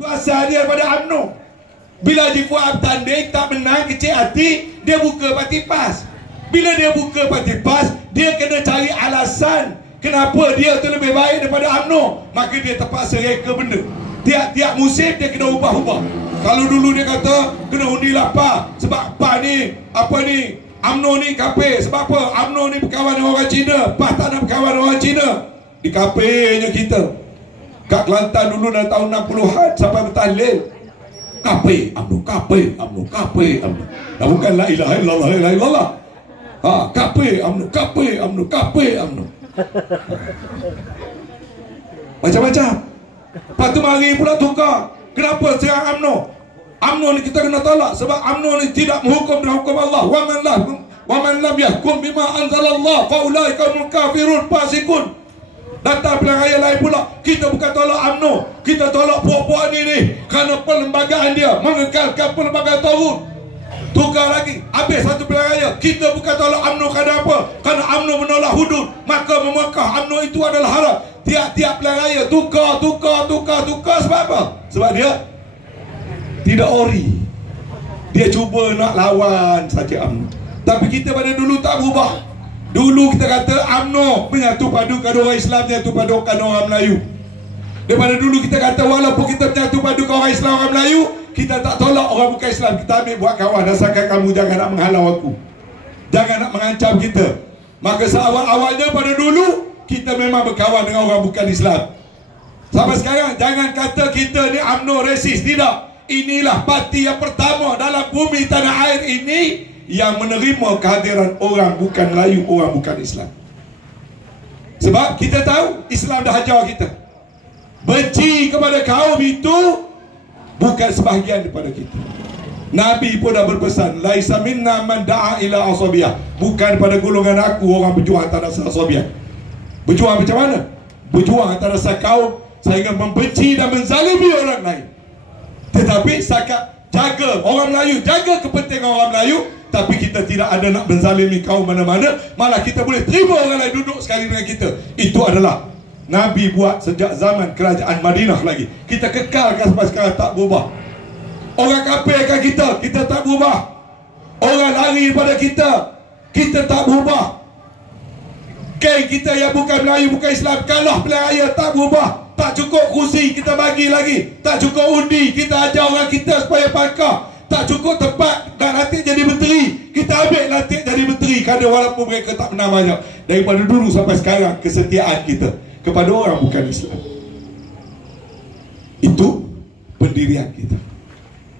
Kuasa dia pada UMNO. Bila Jifuad bertanding tak menang, kecil hati, dia buka parti PAS. Bila dia buka parti PAS, dia kena cari alasan kenapa dia tu lebih baik daripada UMNO. Maka dia terpaksa reka benda. Tiap-tiap musim dia kena ubah-ubah. Kalau dulu dia kata kena undi lapar sebab apa ni UMNO ni kafir. Sebab apa? UMNO ni berkawan dengan orang Cina, PAS tak nak berkawan dengan orang Cina. Dikafirnya kita. Kat Kelantan dulu dalam tahun 60-an sampai bertahlil. Kafir UMNO, kafir UMNO, kafir UMNO. Dah bukan la ilaha illallah, la ilaha illallah. Kafir UMNO, kafir UMNO, kafir UMNO. Macam-macam. Lepas tu mari pula tukar. Kenapa serang UMNO? UMNO ni kita kena tolak sebab UMNO ni tidak menghukum dengan hukum Allah. Wa man lam yahkum bima anzalallah fa ulaika humul kafirun fasiqun. Datang pilihan raya lain pula, kita bukan tolak UMNO, kita tolak puak-puak ni kerana perlembagaan dia mengekalkan perlembagaan Tauhid. Tukar lagi, habis satu pilihan raya, kita bukan tolak UMNO kerana apa? Kerana UMNO menolak hudud, maka memekah UMNO itu adalah haram. Tiap-tiap pilihan raya tukar sebab apa? Sebab dia tidak ori. Dia cuba nak lawan saja UMNO. Tapi kita pada dulu tak berubah. Dulu kita kata UMNO menyatu padukan orang Islam, menyatu padukan orang Melayu. Daripada dulu kita kata walaupun kita menyatu padukan orang Islam, orang Melayu, kita tak tolak orang bukan Islam. Kita ambil buat kawan. Asalkan kamu jangan nak menghalau aku, jangan nak mengancam kita. Maka seawal-awalnya pada dulu kita memang berkawan dengan orang bukan Islam. Sampai sekarang jangan kata kita ni UMNO resis. Tidak. Inilah parti yang pertama dalam bumi tanah air ini yang menerima kehadiran orang bukan Melayu, orang bukan Islam. Sebab kita tahu Islam dah ajar kita. Benci kepada kaum itu bukan sebahagian daripada kita. Nabi pun dah berpesan, laisa minna man da'a ila asabiyah. Bukan pada golongan aku orang berjuang atas dasar asabiyah. Berjuang macam mana? Berjuang atas dasar kaum sehingga membenci dan menzalimi orang lain. Tetapi sakat jaga orang Melayu, jaga kepentingan orang Melayu, tapi kita tidak ada nak menzalimi kaum mana-mana. Malah kita boleh terima orang lain duduk sekali dengan kita. Itu adalah Nabi buat sejak zaman kerajaan Madinah lagi. Kita kekalkan sampai sekarang, tak berubah. Orang kafirkan kita tak berubah. Orang lari pada kita tak berubah. Geng kita yang bukan Melayu, bukan Islam, kalah pilihan raya, tak berubah. Tak cukup kursi, kita bagi lagi. Tak cukup undi, kita ajar orang kita supaya pangkah. Tak cukup tempat dan latih jadi menteri, kita ambil latih jadi menteri. Kerana walaupun mereka tak menang banyak. Daripada dulu sampai sekarang, kesetiaan kita kepada orang bukan Islam, itu pendirian kita.